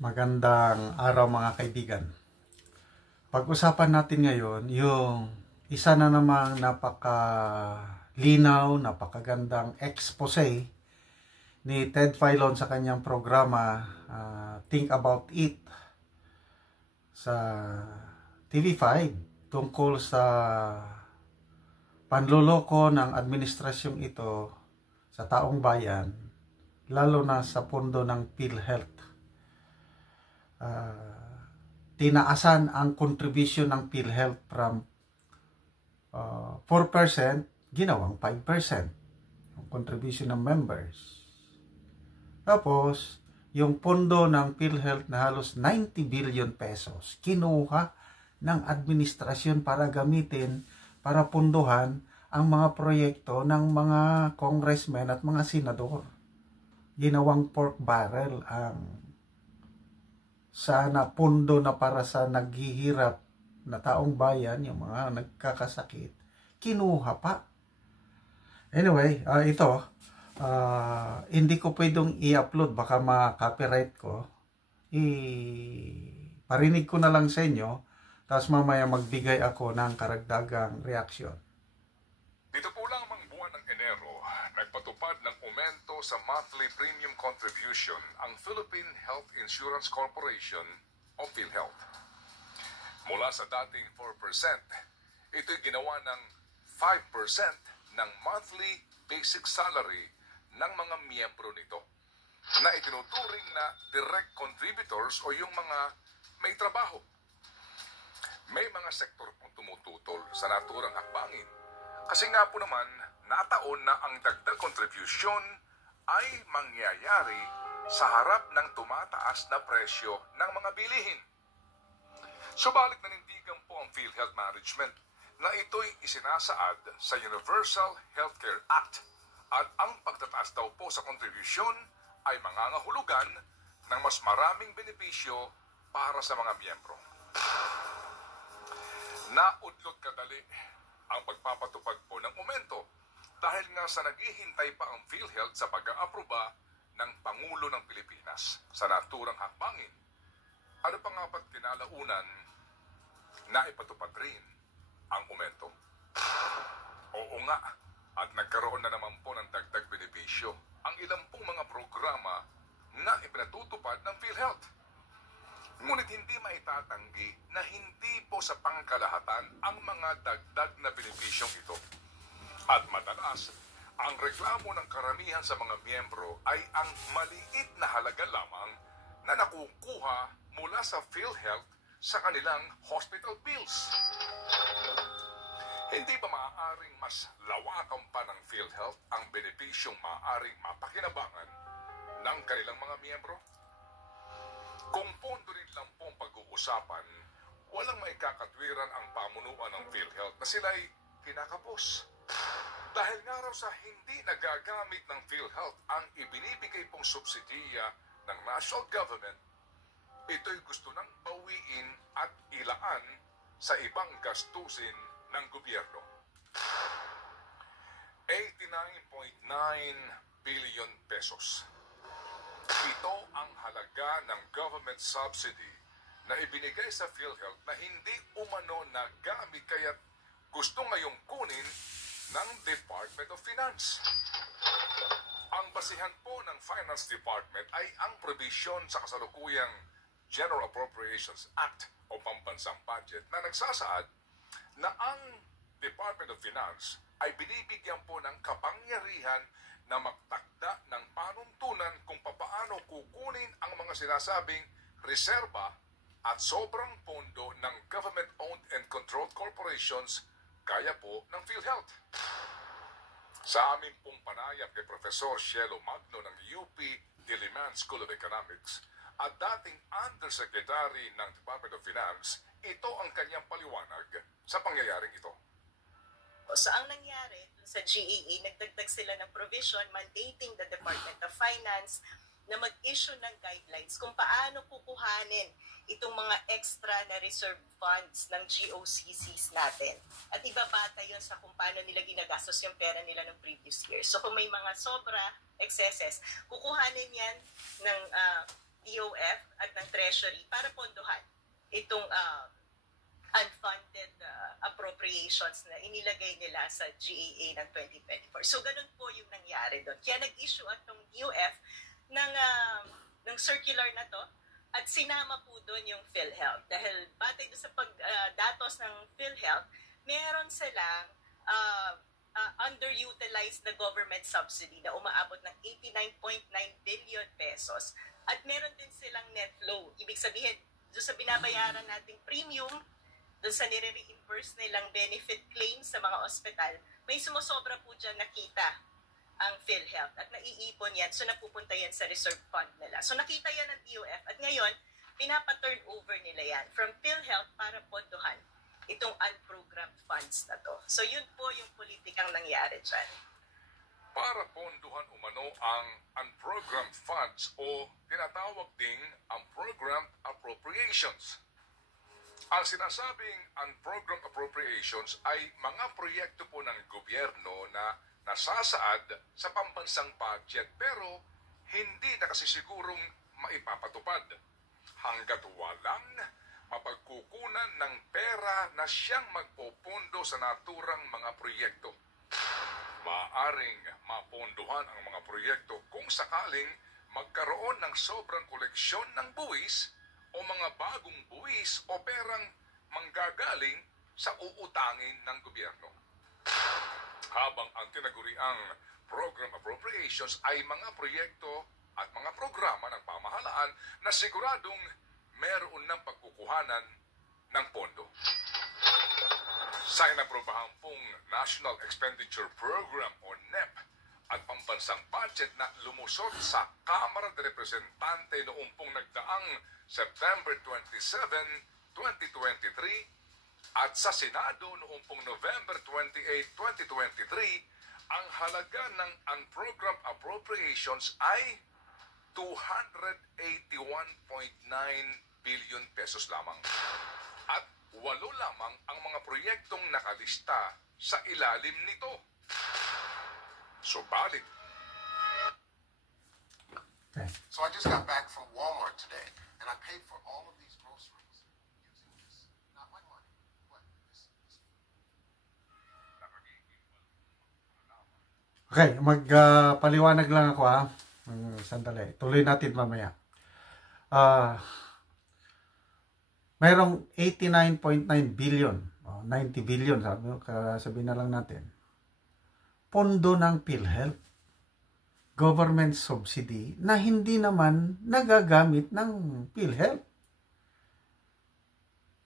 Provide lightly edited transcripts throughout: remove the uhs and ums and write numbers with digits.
Magandang araw mga kaibigan. Pag-usapan natin ngayon yung isa na namang napakalinaw, napakagandang expose ni Ted Filon sa kanyang programa Think About It sa TV5 tungkol sa panloloko ng administrasyong ito sa taong bayan, lalo na sa pondo ng PhilHealth. Tinaasan ang contribution ng PhilHealth from 4%, ginawang 5% yung contribution ng members. Tapos yung pondo ng PhilHealth na halos 90 billion pesos kinuha ng administrasyon para gamitin para punduhan ang mga proyekto ng mga congressmen at mga senador. Ginawang pork barrel ang sana pundo na para sa naghihirap na taong bayan, yung mga nagkakasakit, kinuha pa. Anyway, hindi ko pwedeng i-upload, baka ma-copyright ko. Parinig ko na lang sa inyo, tapos mamaya magbigay ako ng karagdagang reaksyon. Dito po lang mang buwan ng Enero, nagpatupad ng aumento sa monthly premium contribution ang Philippine Health Insurance Corporation o PhilHealth. Mula sa dating 4%, ito'y ginawa ng 5% ng monthly basic salary ng mga miyembro nito na itinuturing na direct contributors o yung mga may trabaho. May mga sektor pong tumututol sa naturang hakbangin. Kasi nga po naman, nataon na ang dagdag contribution ay mangyayari sa harap ng tumataas na presyo ng mga bilihin. Subalit nanindigan po ang PhilHealth Management na ito'y isinasaad sa Universal Healthcare Act at ang pagtataas daw po sa contribution ay mangangahulugan ng mas maraming benepisyo para sa mga miyembro. Naudlot kadali ang pagpapatupad po ng aumento dahil nga sa naghihintay pa ang PhilHealth sa pag-aaproba ng Pangulo ng Pilipinas sa naturang hakbangin. Ano pa nga ba't kinalaunan na ipatupad rin ang aumento? Oo nga, at nagkaroon na naman po ng dagdag benepisyo ang ilang pong mga programa na ipinatutupad ng PhilHealth. Ngunit hindi maitatanggi na hindi po sa pangkalahatan ang mga dagdag na benepisyong ito. At madalas, ang reklamo ng karamihan sa mga miyembro ay ang maliit na halaga lamang na nakukuha mula sa PhilHealth sa kanilang hospital bills. Hindi ba maaaring mas lawakan pa ng PhilHealth ang benepisyong maaaring mapakinabangan ng kanilang mga miyembro? Kung pondo rin lang pong pag-uusapan, walang maikakatwiran ang pamunuan ng PhilHealth na sila'y kinakapos. Dahil nga raw sa hindi nagagamit ng PhilHealth ang ibinibigay pong subsidiya ng national government, ito'y gusto nang bawiin at ilaan sa ibang gastusin ng gobyerno. 89.9 billion pesos. Ito ang halaga ng government subsidy na ibinigay sa PhilHealth na hindi umano na gamit kaya't gusto ngayong kunin ng Department of Finance. Ang basihan po ng Finance Department ay ang provision sa kasalukuyang General Appropriations Act o Pambansang Budget na nagsasaad na ang Department of Finance ay binibigyan po ng kapangyarihan na magtakda ng panuntunan kung papaano kukunin ang mga sinasabing reserba at sobrang pondo ng government-owned and controlled corporations gaya po ng PhilHealth. Sa aming pong panayam kay Professor Cielo Magno ng UP Diliman School of Economics at dating Undersecretary ng Department of Finance, ito ang kanyang paliwanag sa pangyayaring ito. So ang nangyari sa GEA, nagdagdag sila ng provision mandating the Department of Finance na mag-issue ng guidelines kung paano kukuhanin itong mga extra na reserve funds ng GOCCs natin. At ibabata yun sa kung paano nila ginagastos yung pera nila ng previous year. So kung may mga sobra, excesses, kukuhanin yan ng DOF at ng Treasury para pondohan itong unfunded appropriations na inilagay nila sa GAA ng 2024. So ganun po yung nangyari doon. Kaya nag-issue atong DOF ng circular na to at sinama po doon yung PhilHealth. Dahil batay doon sa pagdatos ng PhilHealth, meron silang underutilized na government subsidy na umaabot ng 89.9 billion pesos at meron din silang net flow. Ibig sabihin, doon sa binabayaran nating premium, doon sa nire-reimburse nilang benefit claims sa mga ospital, may sumusobra po dyan nakita ang PhilHealth at naiipon yan. So napupunta yan sa reserve fund nila. So nakita yan ng DOF at ngayon, pinapa-turn over nila yan from PhilHealth para pondohan itong unprogrammed funds na to. So yun po yung politikang nangyari dyan. Para pondohan umano ang unprogrammed funds o tinatawag ding unprogrammed appropriations. Ang sinasabing unprogrammed appropriations ay mga proyekto po ng gobyerno na nasasaad sa pambansang budget pero hindi na kasi sigurong maipapatupad hanggat walang mapagkukunan ng pera na siyang magpopondo sa naturang mga proyekto. Maaring mapondohan ang mga proyekto kung sakaling magkaroon ng sobrang koleksyon ng buwis o mga bagong buwis o perang manggagaling sa uutangin ng gobyerno. Habang ang tinaguriang program appropriations ay mga proyekto at mga programa ng pamahalaan na siguradong meron ng pagkukuhanan ng pondo. Sa inaprobahan pong National Expenditure Program o NEP at pambansang budget na lumusot sa Kamara de Representante noong pong nagdaang September 27, 2023 at sa Senado noong pong November 28, 2023, ang halaga ng unprogrammed appropriations ay 281.9 billion pesos lamang. At 8 lamang ang mga proyektong nakalista sa ilalim nito. Subalit. Okay. So I just got back from Walmart today, and I paid for all of these groceries using this, not my money, but this. Okay, magpaliwanag lang ako ha. Sandali. Tuloy natin mamaya. Mayroong 89.9 billion, 90 billion, sabihin na lang natin. Pondo ng PhilHealth, government subsidy na hindi naman nagagamit ng PhilHealth.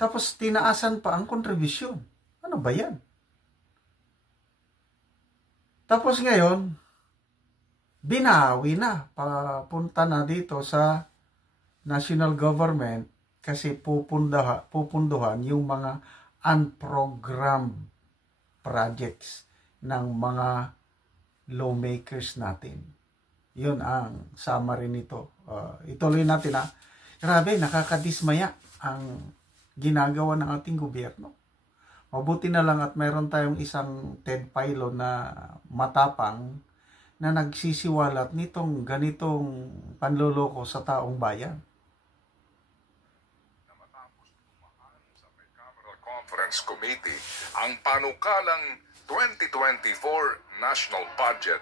Tapos tinaasan pa ang kontribusyon. Ano ba yan? Tapos ngayon, binawi na, papunta na dito sa national government kasi pupunduhan yung mga unprogrammed projects ng mga lawmakers natin. Yun ang summary nito. Ituloy natin ha. Grabe, nakakadismaya ang ginagawa ng ating gobyerno. Mabuti na lang at mayroon tayong isang Ted Pailo na matapang na nagsisiwalat nitong ganitong panloloko sa taong bayan. Conference Committee ang panukalang 2024 National Budget.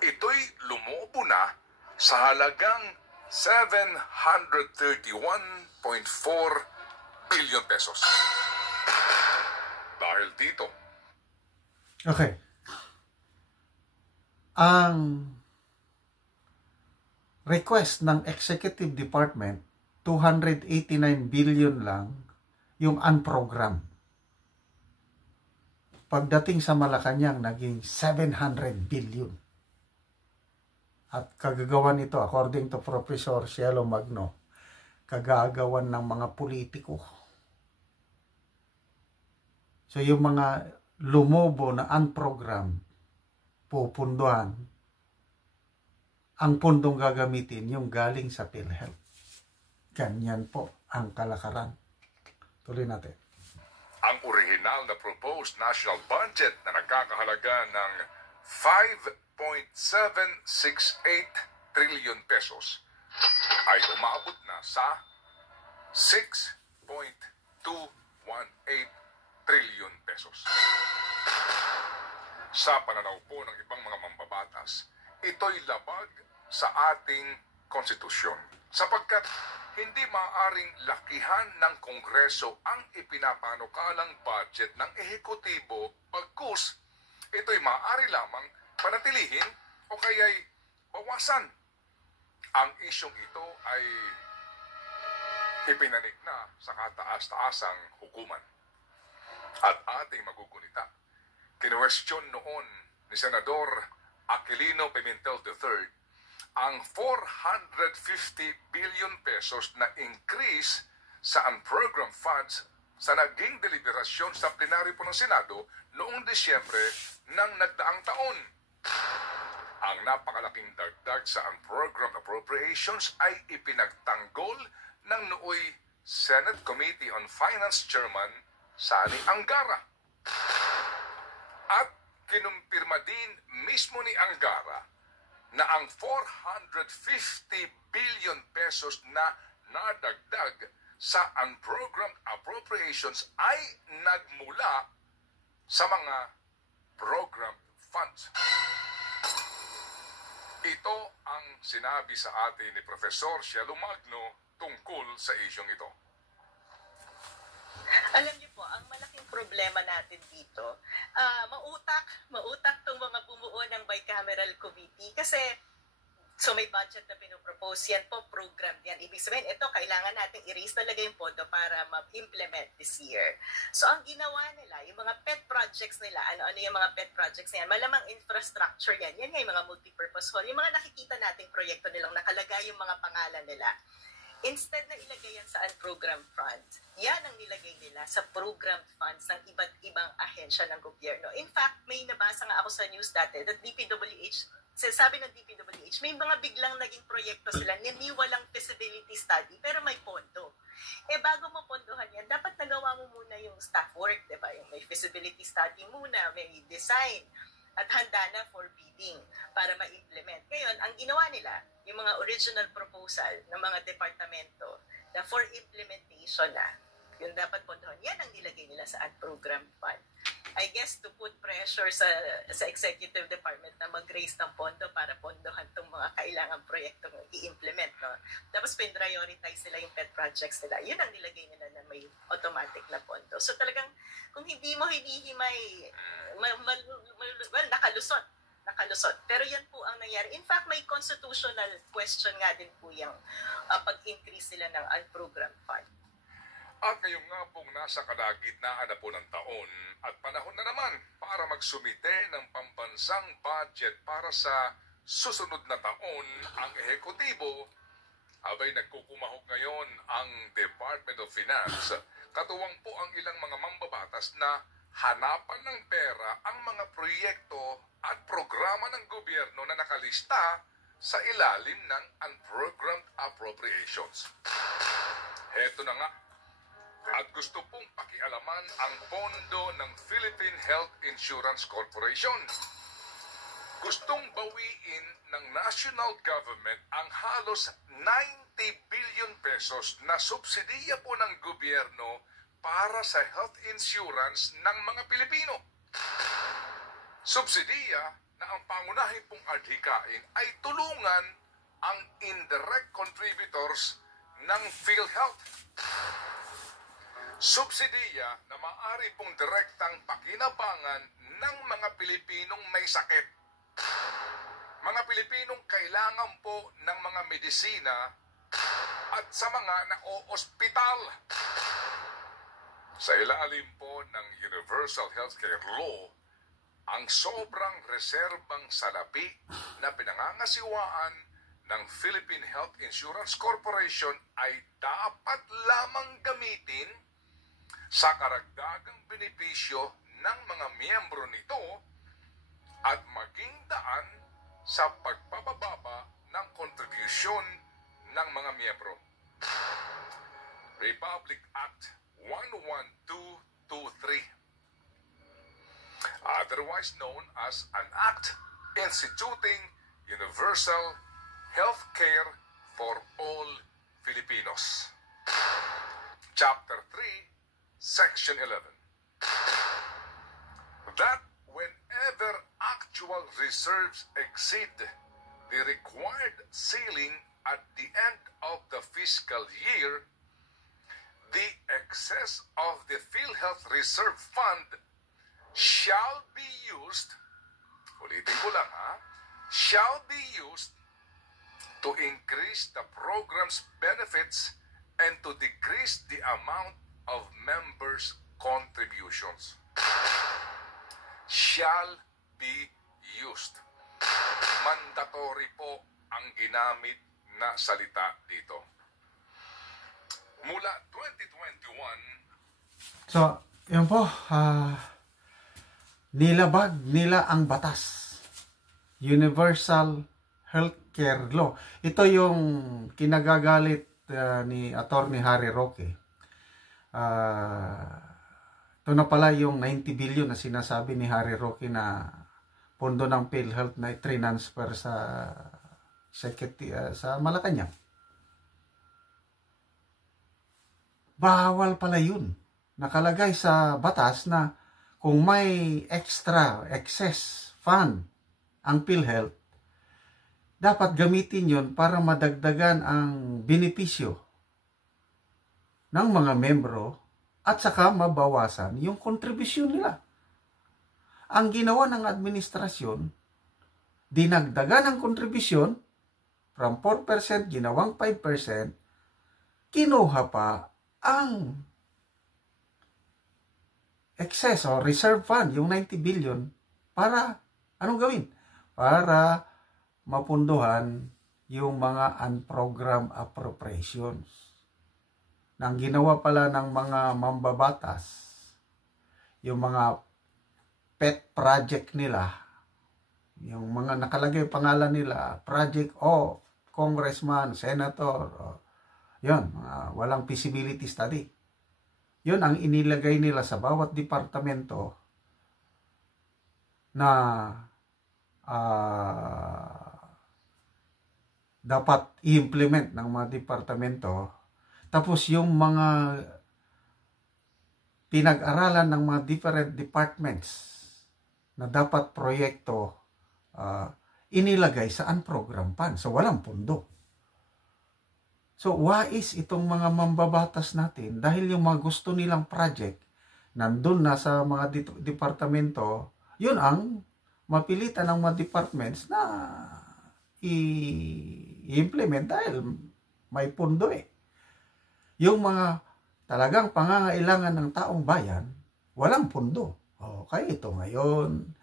Ito'y lumubo na sa halagang 731.4 billion pesos. Dahil dito. Okay. Ang request ng Executive Department, 289 billion lang yung unprogrammed. Pagdating sa Malacanang, naging 700 billion. At kagagawan nito, according to Professor Cielo Magno, kagagawan ng mga politiko. So yung mga lumobo na unprogrammed, pupunduhan, ang pundong gagamitin yung galing sa PhilHealth. Ganyan po ang kalakaran. Tuloy natin. Ang orihinal na proposed national budget na nagkakahalaga ng 5.768 trillion pesos ay umabot na sa 6.218 trillion pesos. Sa pananaw po ng ibang mga mambabatas, ito'y labag sa ating konstitusyon sapagkat hindi maaaring lakihan ng Kongreso ang ipinapanukalang budget ng ehekutibo bagkus ito'y maaari lamang panatilihin o kaya'y bawasan. Ang isyong ito ay ipinanig na sa kataas-taasang hukuman. At ating magugunita, kinwestiyon noon ni Senador Aquilino Pimentel III ang 450 billion pesos na increase sa unprogrammed funds sa naging deliberasyon sa plenaryo po ng Senado noong Disyembre ng nagdaang taon. Ang napakalaking dagdag sa unprogrammed appropriations ay ipinagtanggol ng nooy Senate Committee on Finance Chairman Sani Angara. At kinumpirma din mismo ni Angara na ang 450 billion pesos na nadagdag sa unprogrammed appropriations ay nagmula sa mga programmed funds. Ito ang sinabi sa atin ni Professor Cielo Magno tungkol sa isyong ito. Alam niyo po, ang malaking problema natin dito, mautak tong mga bumuo ng bicameral committee kasi so may budget na pinopropose yan po, program yan. Ibig sabihin, ito kailangan natin i-raise talaga yung pondo para ma-implement this year. So ang ginawa nila, yung mga pet projects nila, ano yung mga pet projects na yan, malamang infrastructure yan. Yan nga yung mga multipurpose hall. Yung mga nakikita nating proyekto nilang nakalagay yung mga pangalan nila. Instead na ilagay yan sa unprogrammed funds, yan ang nilagay nila sa programmed funds ng iba't ibang ahensya ng gobyerno. In fact, may nabasa nga ako sa news dati that DPWH, sabi ng DPWH, may mga biglang naging proyekto sila, walang feasibility study, pero may pondo. Bago mo pondohan yan, dapat nagawa mo muna yung staff work, diba? Yung may feasibility study muna, may design, at handa na for bidding para ma-implement. Ngayon, ang ginawa nila, yung mga original proposal ng mga departamento na for implementation na, yung dapat pondohan, yan ang nilagay nila sa unprogrammed fund. I guess to put pressure sa executive department na mag-raise ng pondo para pondohan itong mga kailangang proyektong i-implement. No? Tapos pin-prioritize nila yung pet projects nila. Yun ang nilagay nila na may automatic na pondo. So talagang kung hindi mo hinihimay, nakalusot. Pero yan po ang nangyari. In fact, may constitutional question nga din po yung pag-increase nila ng unprogrammed fund. At ngayong nga pong nasa kalagitnaan na po ng taon at panahon na naman para magsumite ng pambansang budget para sa susunod na taon, ang ehekutibo, abay nagkukumahog ngayon ang Department of Finance, katuwang po ang ilang mga mambabatas na hanapan ng pera ang mga proyekto at programa ng gobyerno na nakalista sa ilalim ng unprogrammed appropriations. Heto na nga. At gusto pong pakialaman ang pondo ng Philippine Health Insurance Corporation. Gustong bawiin ng national government ang halos 90 billion pesos na subsidiya po ng gobyerno para sa health insurance ng mga Pilipino. Subsidiya na ang pangunahin pong adhikain ay tulungan ang indirect contributors ng PhilHealth. Subsidiya na maaari pong direktang pakinabangan ng mga Pilipinong may sakit. Mga Pilipinong kailangan po ng mga medisina at sa mga na-o-ospital. Sa ilalim po ng Universal Healthcare Law, ang sobrang reserbang salapi na pinangangasiwaan ng Philippine Health Insurance Corporation ay dapat lamang gamitin sa karagdagang benepisyo ng mga miyembro nito at maging daan sa pagpapababa ng kontribusyon ng mga miyembro. Republic Act 11223, otherwise known as an act instituting universal healthcare for all Filipinos. Chapter 3, Section 11. That whenever actual reserves exceed the required ceiling at the end of the fiscal year, the excess of the PhilHealth Reserve Fund shall be used, ulitin ko lang ha, shall be used to increase the program's benefits and to decrease the amount of members' contributions. Shall be used. Mandatory po ang ginamit na salita dito. Mula 2021... So, yun po, nilabag nila ang batas. Universal Healthcare Law. Ito yung kinagagalit ni Attorney Harry Roque. Ito na pala yung 90 billion na sinasabi ni Harry Roque na pondo ng PhilHealth na i-transfer sa Malacanang. Bawal pala yun. Nakalagay sa batas na kung may excess fund ang PhilHealth, dapat gamitin yun para madagdagan ang benepisyo ng mga membro at saka mabawasan yung kontribusyon nila. Ang ginawa ng administrasyon, dinagdagan ang kontribusyon from 4%, ginawang 5%, kinuha pa ang excess o reserve fund, yung 90 billion, para anong gawin? Para mapunduhan yung mga unprogrammed appropriations. Nang ginawa pala ng mga mambabatas, yung mga pet project nila, yung mga nakalagay pangalan nila, project of congressman, senator, yun, walang feasibility study. Yun ang inilagay nila sa bawat departamento na dapat i-implement ng mga departamento. Tapos yung mga pinag-aralan ng mga different departments na dapat proyekto inilagay sa unprogrammed fund. So walang pundo. So wais itong mga mambabatas natin dahil yung mga gusto nilang project nandun na sa mga departamento, yun ang mapilitan ng mga departments na i-implement dahil may pundo eh. Yung mga talagang pangangailangan ng taong bayan, walang pundo. Kaya ito ngayon,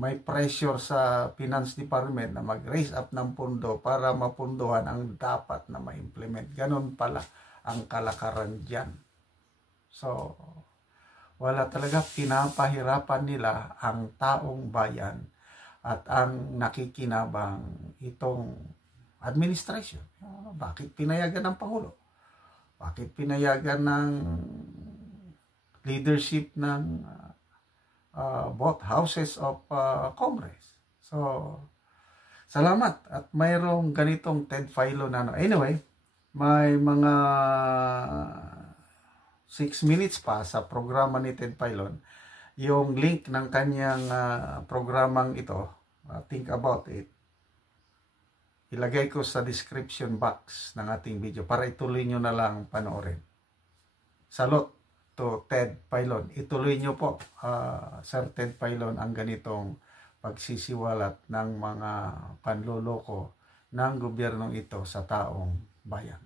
may pressure sa Finance Department na mag-raise up ng pundo para mapunduhan ang dapat na ma-implement. Ganon pala ang kalakaran dyan. So, wala talaga, pinapahirapan nila ang taong bayan at ang nakikinabang itong administration. Bakit pinayagan ng Pangulo? Bakit pinayagan ng leadership ng both houses of Congress? So, salamat at mayroong ganitong Ted Filon na anyway, may mga 6 minutes pa sa programa ni Ted Filon. Yung link ng kanyang programang ito, think about it, ilagay ko sa description box ng ating video para ituloy nyo na lang panoorin. Salute to Ted Filon. Ituloy nyo po, Sir Ted Filon, ang ganitong pagsisiwalat ng mga panloloko ng gobyernong ito sa taong bayan.